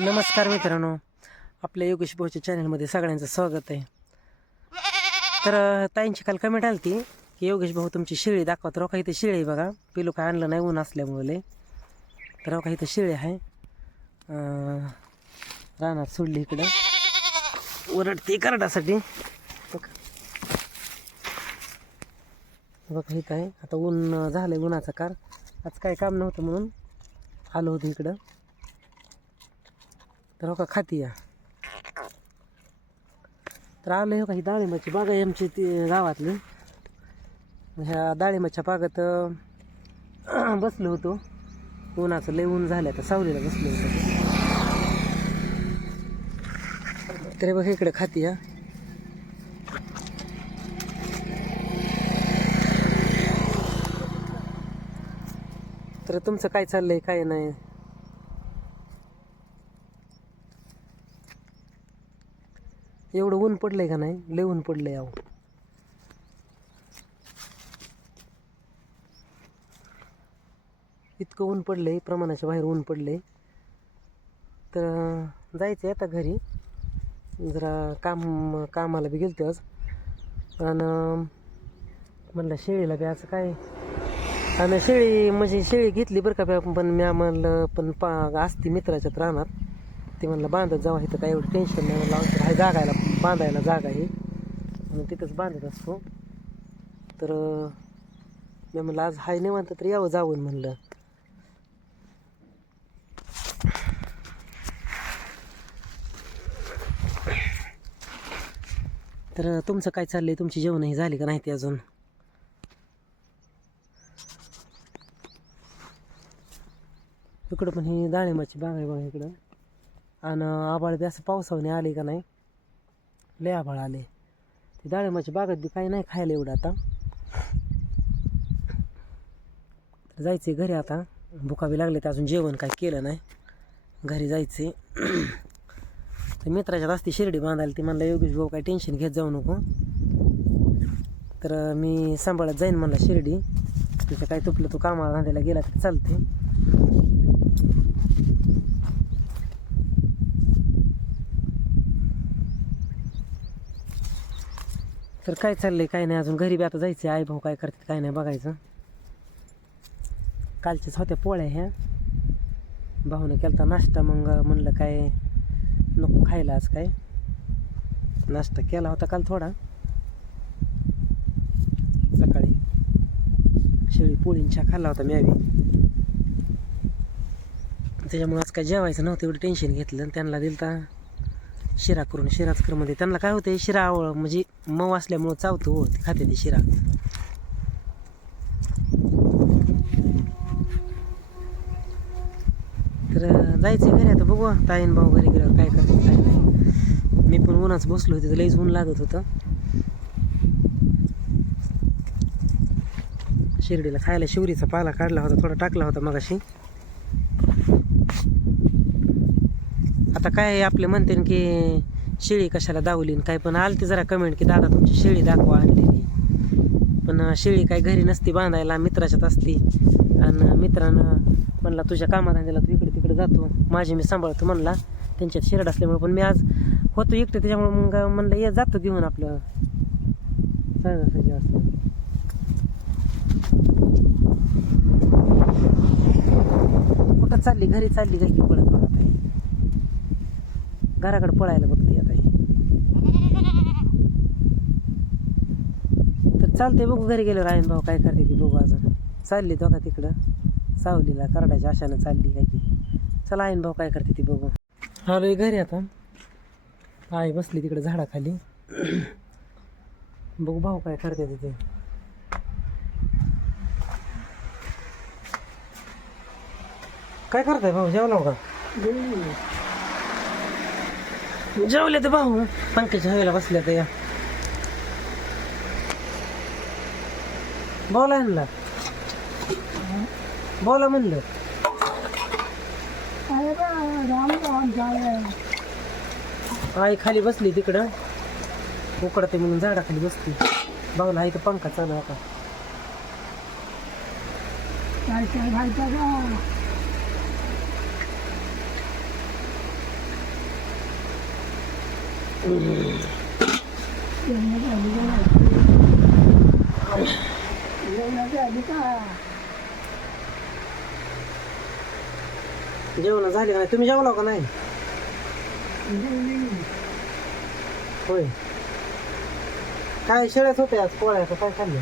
नमस्कार मित्रांनो. आपल्या योगेश भाऊच्या चॅनलमध्ये सगळ्यांचं स्वागत आहे. तर ताईंची काल कमेंट आली ती की योगेश भाऊ तुमची शिळी दाखवा तर काही इथे शिळी आहे बघा. पिलू काय आणलं नाही ऊन असल्यामुळे. तर काही इथं शिळी आहे. रानात सोडली इकडं. ओरडते करडासाठी बघा. इथं आहे. आता ऊन झालं आहे उन्हाचं कार. आज काय काम नव्हतं म्हणून आलो होतो इकडं. तर हो का खाती या. तर आलं हो का ही डाळिंबाची बाग आहे आमची ती गावातली. ह्या डाळिंबाच्या बागात बसलो होतो. उन्हाचं लय ऊन झालं तर सावलीला बसलो होतो. तरी बघ इकडे खाती या. तर तुमचं काय चाललंय काय नाही? एवढं ऊन पडलंय का नाही? लय ऊन पडलंय अहो. इतकं ऊन पडलंय प्रमाणाच्या बाहेर ऊन पडलंय. तर जायचं आहे आता घरी. जरा काम कामाला बी गेलतो आज. आणि म्हणलं शेळीला बी असं काय? आणि शेळी म्हणजे शेळी घेतली बरं का पण मी आम्हाला पण पा असती मित्राच्यात राहणार ते म्हणलं बांधत जावा इथं काय एवढं टेन्शन नाही. म्हणलं आमचं आहे जागायला बांधायला जागा आहे. म्हणून तिथंच बांधत असतो. तर मी म्हणलं आज हाय निवांत तर यावं जावं म्हणलं. तर तुमचं काय चाललंय? तुमची जेवणही झाली का नाही ते अजून? इकडं पण ही डाळिंबाची बाग आहे बघा इकडं. आणि आभाळ बी असं पावसाने आले का नाही? लय आबाळ आले. ते डाळिंबाची बागत बी काही नाही खायला एवढं आता. तर जायचे घरी आता. भुकावी लागले तर अजून जेवण काय केलं नाही. घरी जायचे तर मित्राच्यात असते शिर्डी बांधायला ती म्हणलं योगेश भाऊ काय टेन्शन घेत जाऊ नको. तर मी सांभाळत जाईन म्हणलं शिर्डी. तिथं काय तुपलं तू कामाला बांधायला गेला तर चालते तर काय चाललंय काय नाही अजून घरी बी आता जायचं आई भाऊ काय करतात काय नाही बघायचं. कालच्याच होत्या पोळ्या ह्या. भाऊने केलता नाश्ता मग म्हणलं काय नको खायला आज काय. नाश्ता केला होता काल थोडा. सकाळी शेळी पोळींच्या खाल्ला होता मी त्याच्यामुळे आज काय जेवायचं नव्हतं एवढं टेन्शन घेतलं आणि त्यांना दिलता. शिरा करून शिराच कर म्हणते त्यांना काय होतं शिरा आवळ म्हणजे मऊ असल्यामुळं चावतो हो ते खाते ते शिरा. तर जायचं घरी आता बघू ताईन भाऊ घरी गेल्यावर काय करतो काय नाही. मी पण उन्हाच बसलो होते तर लईच ऊन लागत होतं. शिर्डीला खायला शिवरीचा पाला काढला होता थोडा टाकला होता मगाशी. आता काय आपले म्हणते की शेळी कशाला दावली काय पण आलती जरा कमेंट की दादा तुमची शेळी दाखवा आणलेली. पण शेळी काय घरी नसती बांधायला मित्राच्यात असती. आणि मित्रानं म्हणला तुझ्या कामात आणलेला तू इकडे तिकडे जातो. माझी मी सांभाळतो म्हणला. त्यांच्यात शिरड असल्यामुळे पण मी आज होतो एकटे त्याच्यामुळे मग म्हणलं ये जातो घेऊन आपलं. सहजासहजी असं. कुठं चालली? घरी चालली काय की पळत बघा घराकडे पळायला बघते आता ही. तर चालते बघू घरी गेलो रायन भाऊ काय करते ती बघू अजून. चालली तो का तिकडं. सावलीला करडाच्या आशानं चालली काय की चला आईन भाऊ काय करते ती बघू. आलोय घरी आता. आई बसली तिकडे झाडाखाली. बघू भाऊ काय करते तिथे काय करताय भाऊ? जेवलो का? जेवले तर भाऊ. पंख्याच्या हवेला बसल्या तर या. बोला यांना. बोला म्हणलं. आई खाली बसली तिकडं. उकडते म्हणून झाडाखाली बसली. भाऊला इथं पंखा चालू आहे जेवण झाले का नाही? तुम्ही जेवला का नाही? होय. काय शेळ्याच होते आज? पोळ्या का काय खाल्ले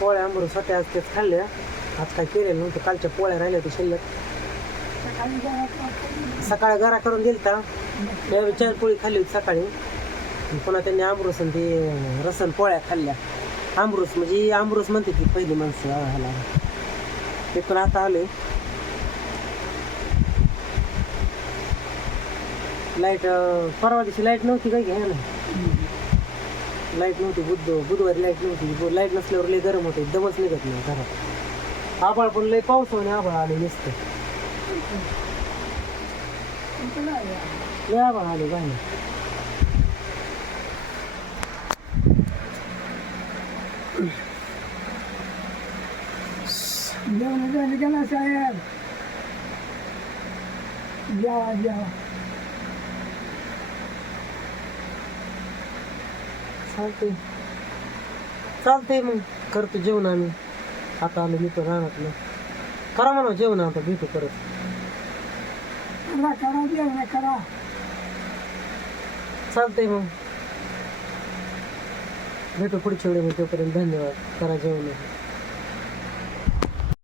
पोळ्या आंबरूस सोट्या आज तेच खाल्ल्या. आज काय केलेलं नव्हतं. कालच्या पोळ्या राहिल्या ते शिल्लक. सकाळी घरा करून दिलता त्यावेळी चार पोळी खाल्ली होती सकाळी. पुन्हा त्यांनी आमरूस आणि ते रसन पोळ्या खाल्ल्या. आमरूस म्हणजे आमरूस म्हणते ती पहिली माणसं ह्याला ते पण आता आले. लाइट परवा दिवशी लाइट नव्हती काय घ्या ना? लाइट नव्हती बुध बुधवारी लाइट नव्हती. लाइट नसल्यावर लय गरम होते. दमच निघत नाही घरात. आभाळ पण लय पाऊस आणि आभाळ आले नसतं. लय आभाळ आले बाहेर जेवण झाली का ना साहेब जेवा जेवा चालते चालते मग करतो जेवण आम्ही आता आलो मी पण राहणार करा म्हणा जेवण आता भेटू परत करा करा जेवण करा. चालतंय मग. भेटू पुढच्या वेळेमध्ये तोपर्यंत धन्यवाद. करा जेवण.